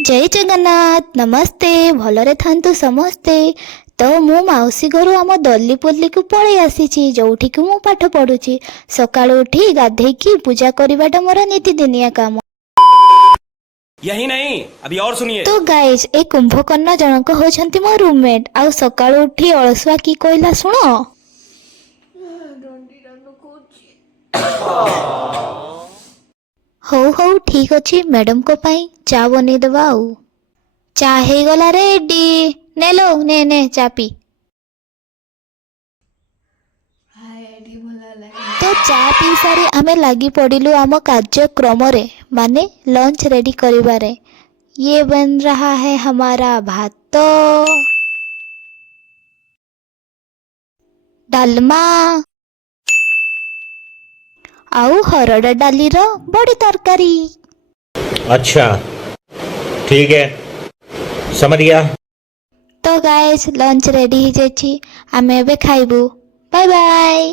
जय जगन्नाथ नमस्ते भलरे थांतु समस्ते। तो मु माउसी घरु आम दल्लीपल्ली को पळै आसीची जोठी कि मु पाठ पढुची। सकाळु उठी गाधेकी पूजा करवाटा मोर नीतिदिनिया काम। यही नहीं अभी और सुनिए। तो गाइस ए कुंभकर्ण जनक होछंती मो रूममेट आउ सकाळु उठी अलसुआ की कहला सुनो। हो हो ठीक अच्छी मैडम को पाई चा बनी देवा आउ। चा हे गला रेडी ने लो ने ने चा पी। तो चा पी सारी आमे लागी पड़िलु आम कार्यक्रम रे माने लंच रेडी करिबारे। ये बन रहा है हमारा भात डालमा आउ हरड़ डाली रो बड़ी तरकारी। अच्छा ठीक है समझ गया। तो गाइस लंच रेडी ही जाछि आमे एबे खाइबू। Bye bye.